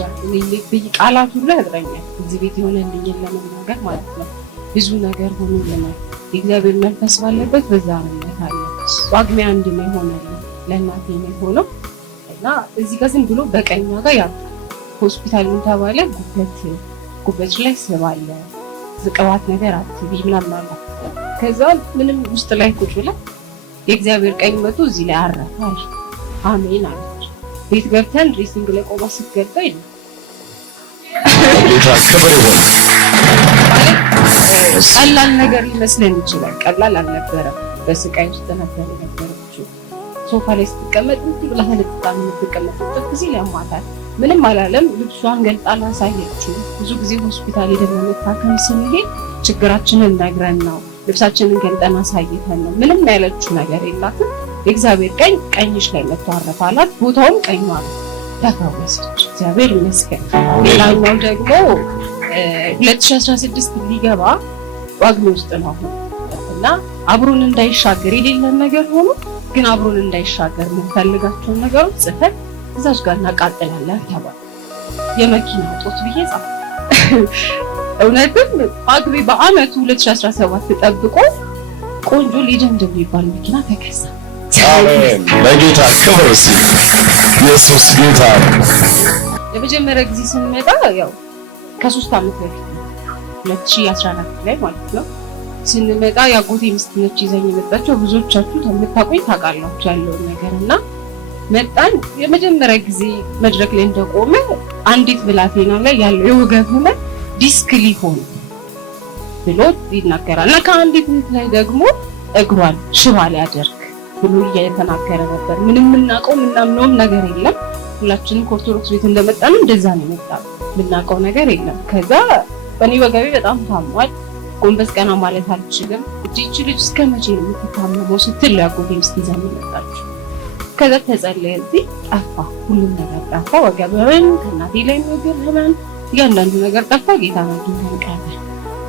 እንጃ ቃላት ሁሉ ያጥረኛል። እዚህ ቤት የሆነልኝን ለመናገር ማለት ነው። ብዙ ነገር ሆኖልናል። የእግዚአብሔር መንፈስ ባለበት በዛ ምነት አለ። ጳጉሜ 1 ነው የሆነልኝ ለእናቴ ነው የሆነው እና እዚህ ጋር ዝም ብሎ በቀኛ ጋር ያ ሆስፒታል ተባለ ጉበት ላይ ስባለ ዝቅባት ነገር አትቢ ምናምን አለ። ከዛ ምንም ውስጥ ላይ ቁጭ ብላ የእግዚአብሔር ቀኝ መቶ እዚህ ላይ አረፈ። አሜን አለች። ቤት ገብተን ድሬሲንግ ላይ ቆማ ስትገልጣ ይላል ጌታ ክብር ይሁን። ቀላል ነገር ሊመስለን ይችላል። ቀላል አልነበረም። በስቃይ ውስጥ ነበር የነበረችው። ሶፋ ላይ ስትቀመጥ ብላ ተለጥጣ የምትቀመጥበት ጊዜ ሊያማታል። ምንም አላለም። ልብሷን ገልጣ ላሳየችው። ብዙ ጊዜ ሆስፒታል ሄደን ለመታከም ስንሄድ ችግራችንን ነግረን ነው፣ ልብሳችንን ገልጠን አሳይተን ነው። ምንም ያለችው ነገር የላትም። የእግዚአብሔር ቀኝ ቀኝሽ ላይ መጥቶ አረፈ አላት። ቦታውም ቀኟ ነው። ተፈወሰች። እግዚአብሔር ይመስገን። ሌላኛው ደግሞ 2016 ሊገባ ጳጉሜ ውስጥ ነው እና አብሮን እንዳይሻገር የሌለን ነገር ሆኖ ግን አብሮን እንዳይሻገር የምንፈልጋቸውን ነገሮች ጽፈን እዛች ጋር እናቃጥላለን ተባለ። የመኪና ጦት ብዬ ጻፍ። እውነትም ጳጉሜ በአመቱ 2017 ተጠብቆ ቆንጆ ሌጀንድ የሚባል መኪና ተከሳ። አሜን። ለጌታ ክብር ሲ ኢየሱስ ጌታ ነው። የመጀመሪያ ጊዜ ስንመጣ ያው ከ3 አመት በፊት 2014 ላይ ማለት ነው ስንመጣ ያጎቴ ሚስት ነች ይዘኝ የመጣችው። ብዙዎቻችሁ የምታውቁኝ ታውቃላችሁ ያለውን ነገር እና መጣን። የመጀመሪያ ጊዜ መድረክ ላይ እንደቆመ አንዲት ብላቴና ላይ ያለው የወገብ ህመም ዲስክ ሊሆን ብሎ ይናገራል እና ከአንዲት እህት ላይ ደግሞ እግሯን ሽባ ሊያደርግ ብሎ እየተናገረ ነበር። ምንም የምናውቀው ምናምነውም ነገር የለም። ሁላችንም ከኦርቶዶክስ ቤት እንደመጣን እንደዛ ነው የመጣው። የምናውቀው ነገር የለም። ከዛ በእኔ ወገቤ በጣም ታሟል። ጎንበስ ቀና ማለት አልችልም። እቺ ልጅ እስከ መቼ ነው የምትታመመው ስትል ያጎቴ ሚስት ይዛ መጣች። ከዛ ተጸለየ። እዚህ ጠፋ፣ ሁሉም ነገር ጠፋ። ወገብ ህመም፣ ከእናቴ ላይ ወገብ ህመም፣ እያንዳንዱ ነገር ጠፋ። ጌታ ነው እንደንቀረ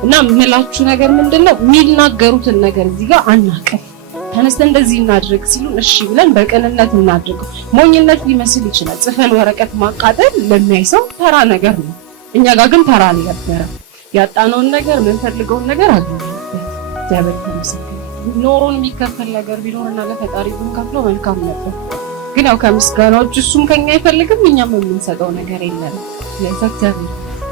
እና የምላችሁ ነገር ምንድነው የሚናገሩትን ነገር እዚህ ጋር አናውቅም። ተነስተን እንደዚህ እናድርግ ሲሉን እሺ ብለን በቅንነት እናድርግ። ሞኝነት ሊመስል ይችላል። ጽፈን ወረቀት ማቃጠል ለሚያይ ሰው ተራ ነገር ነው። እኛ ጋር ግን ተራ አልነበረም። ያጣነውን ነገር የምንፈልገውን ነገር አግኝተን እግዚአብሔር ይመስገን። ኖሮን የሚከፈል ነገር ቢኖርና ለፈጣሪ ብንከፍለው መልካም ነበር። ግን ያው ከምስጋናዎች እሱም ከኛ አይፈልግም፣ እኛም የምንሰጠው ነገር የለም። ስለዚህ እግዚአብሔር